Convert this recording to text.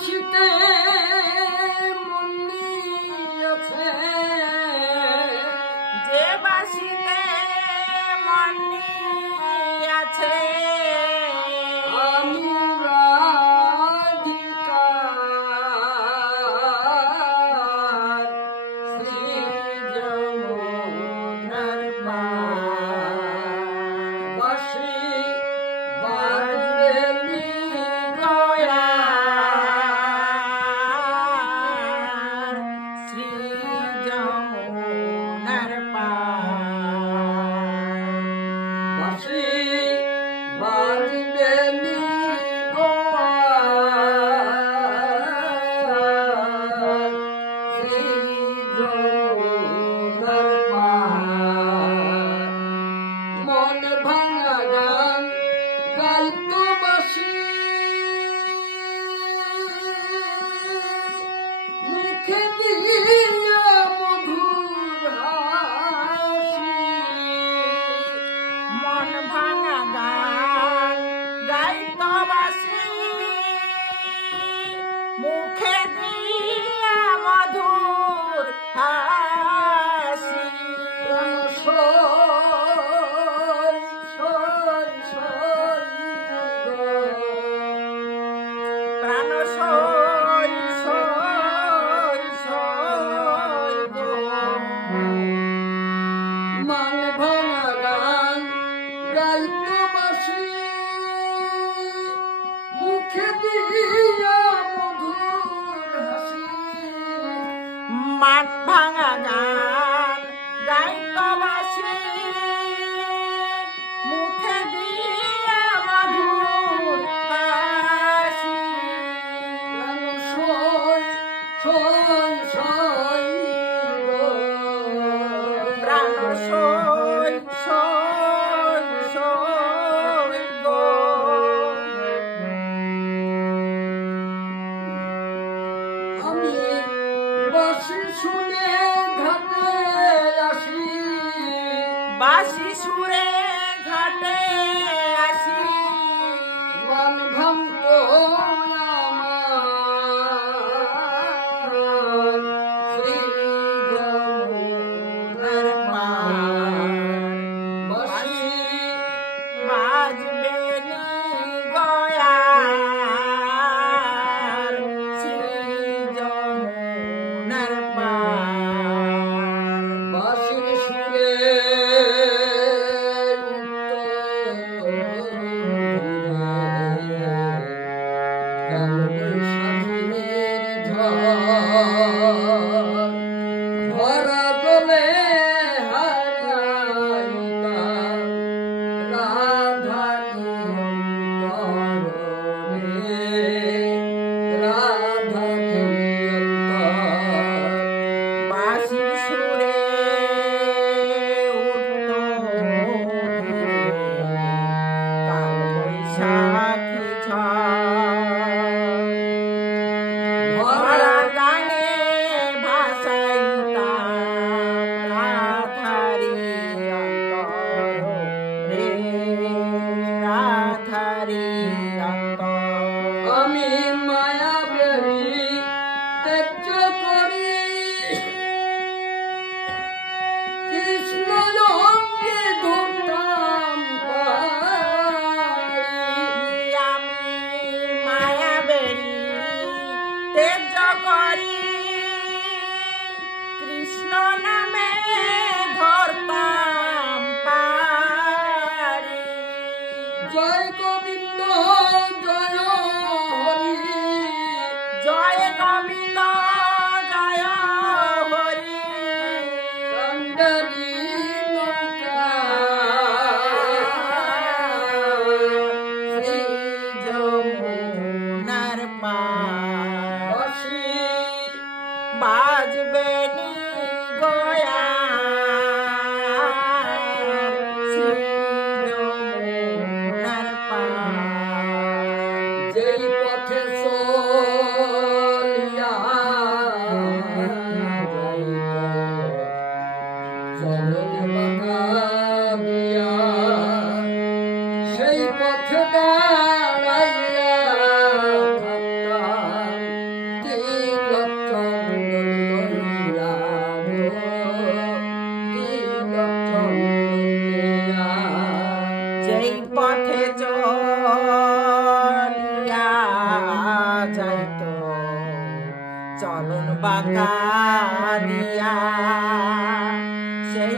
বাসিতে মনি আছে, যে বাসিতে মনি আছে, আমি রাধিকার শ্রী যমুনার পার। বাঁশি বাজবে নি গয়ার শ্রী যমুনার পার। বাঁশি বাজবে নি গয়ার শ্রী যমুনার পার। মন ভাঙা গান গাইতো বাঁশি, মুখে দিয়া মধুর হাসি। মন ভাঙা গান গাইতো বাঁশি, মুখে দিয়া মধুর হাসি। সই সই সই গো, প্রাণ সই সই সই গো। মান ভাঙা গান গাইতো বাঁশি, মুখে দিয়া মধুর হাসি। মান ভাঙা গান গাইতো বাঁশি, মুখে দিয়া মধুর হাসি। প্রাণ সই সই সই গো, প্রাণ সই সই সই গো। আমি বাঁশি শুনে ঘাটে আসি, বাঁশি সুরে ঘাটে আসি, মান ভাঙতো আমার শ্রী যমুনার পার। বাঁশি বাজবে নি গয়ার শ্রী যমুনার পার। বাঁশির সুরে কাল বৈশাখীর ঝড়, ভরা জলে হারাইতাম রাধাকে অন্তরে, রাধাকে অন্তর। বাঁশির সুরে উঠতো কাল বৈশাখী ঝড়, ভরা গানে ভাসাইতাম রাধারি অন্তর রে, রাধারি অন্তর। আমি মায়া বেরি ত্যায্য করি, কৃষ্ণ অঙ্গে ধরতাম পারি। আমি মায়া বেরি তেজ করি, কৃষ্ণ নামে ধরতাম পারি। জয় গোবিন্দ জয় হরি, জয় গোবিন্দ জয় হরি, কান্ডারি নৌকা শ্রী যমুনার পার। বাঁশি বাজবে নি গয়ার শ্রী যমুনার পার। যেই পথে চলিয়া চরণ বাধা দিয়া, সেই পথে দাঁড়াইয়া থাকতাম যাইতো চলন বাঁকা দিয়া সেই